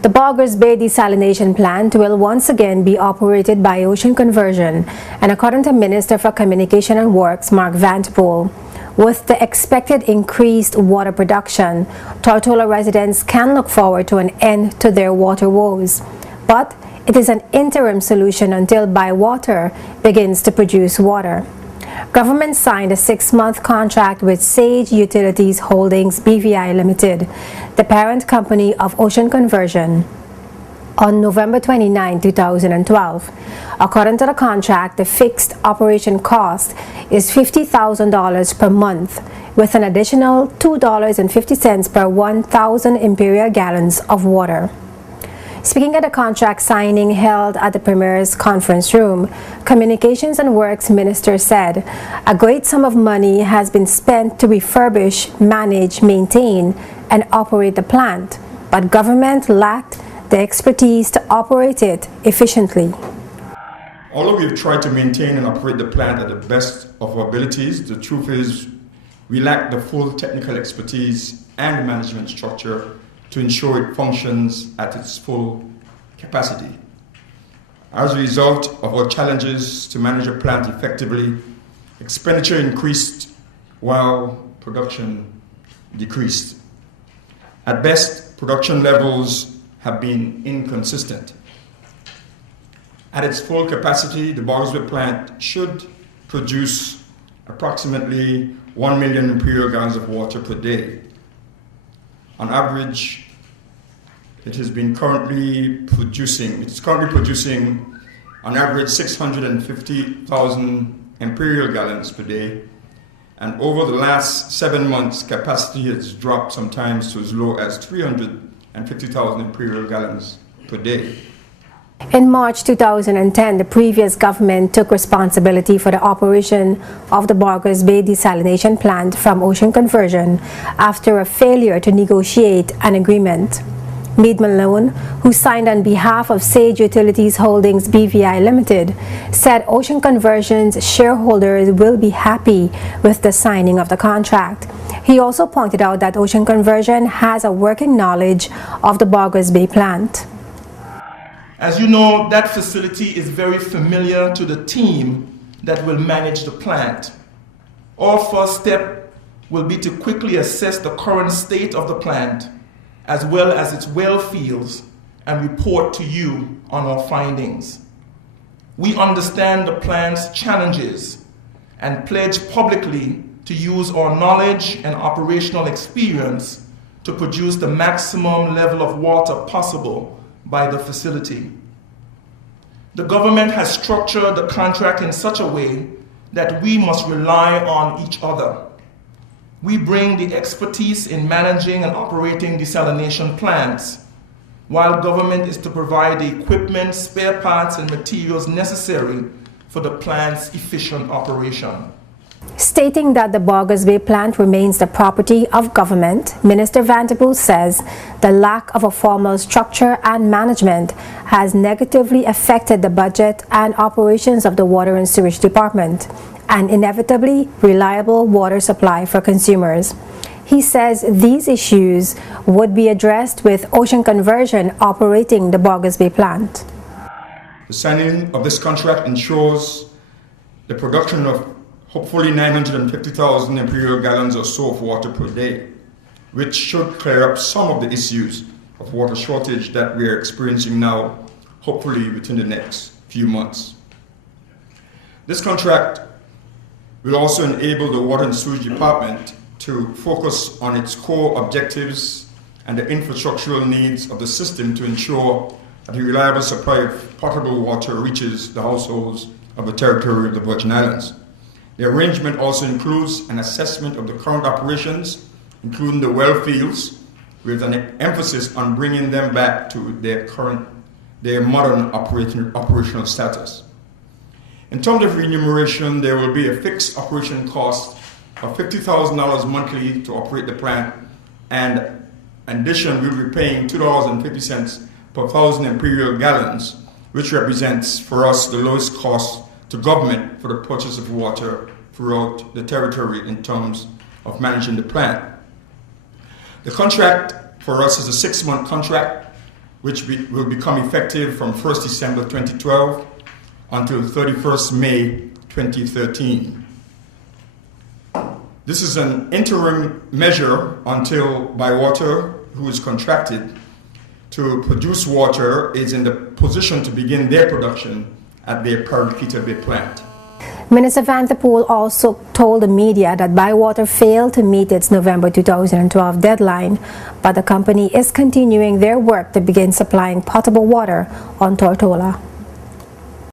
The Baugher's Bay desalination plant will once again be operated by Ocean Conversion, and according to Minister for Communication and Works, Mark Vanterpool, with the expected increased water production, Tortola residents can look forward to an end to their water woes. But it is an interim solution until Baugher begins to produce water. Government signed a 6-month contract with Sage Utilities Holdings BVI Limited, the parent company of Ocean Conversion, on November 29, 2012. According to the contract, the fixed operation cost is $50,000 per month, with an additional $2.50 per 1,000 imperial gallons of water. Speaking at a contract signing held at the Premier's conference room, Communications and Works Minister said a great sum of money has been spent to refurbish, manage, maintain, and operate the plant, but government lacked the expertise to operate it efficiently. Although we've tried to maintain and operate the plant at the best of our abilities, the truth is we lack the full technical expertise and management structure to ensure it functions at its full capacity. As a result of our challenges to manage a plant effectively, expenditure increased while production decreased. At best, production levels have been inconsistent. At its full capacity, the Baugher plant should produce approximately 1 million imperial gallons of water per day. On average, it is currently producing on average 650,000 imperial gallons per day, and over the last 7 months, capacity has dropped sometimes to as low as 350,000 imperial gallons per day. In March 2010, the previous government took responsibility for the operation of the Baugher's Bay desalination plant from Ocean Conversion after a failure to negotiate an agreement. Meade Malone, who signed on behalf of Sage Utilities Holdings BVI Limited, said Ocean Conversion's shareholders will be happy with the signing of the contract. He also pointed out that Ocean Conversion has a working knowledge of the Baugher's Bay plant. As you know, that facility is very familiar to the team that will manage the plant. Our first step will be to quickly assess the current state of the plant, as well as its well fields, and report to you on our findings. We understand the plant's challenges and pledge publicly to use our knowledge and operational experience to produce the maximum level of water possible by the facility. The government has structured the contract in such a way that we must rely on each other. We bring the expertise in managing and operating desalination plants, while government is to provide the equipment, spare parts, and materials necessary for the plant's efficient operation. Stating that the Baugher's Bay plant remains the property of government, Minister Vanterpool says the lack of a formal structure and management has negatively affected the budget and operations of the Water and Sewage Department, and inevitably reliable water supply for consumers. He says these issues would be addressed with Ocean Conversion operating the Baugher's Bay plant. The signing of this contract ensures the production of hopefully 950,000 imperial gallons or so of water per day, which should clear up some of the issues of water shortage that we are experiencing now, hopefully within the next few months. This contract will also enable the Water and Sewage Department to focus on its core objectives and the infrastructural needs of the system to ensure that a reliable supply of potable water reaches the households of the territory of the Virgin Islands. The arrangement also includes an assessment of the current operations, including the well fields, with an emphasis on bringing them back to their modern operational status. In terms of remuneration, there will be a fixed operation cost of $50,000 monthly to operate the plant, and in addition, we'll be paying $2.50 per 1,000 imperial gallons, which represents for us the lowest cost to government for the purchase of water throughout the territory in terms of managing the plant. The contract for us is a 6-month contract which will become effective from 1st December 2012 until 31st May 2013. This is an interim measure until Baugher, who is contracted to produce water, is in the position to begin their production at their Peter Bay plant. Minister Vanterpool also told the media that Baugher failed to meet its November 2012 deadline, but the company is continuing their work to begin supplying potable water on Tortola.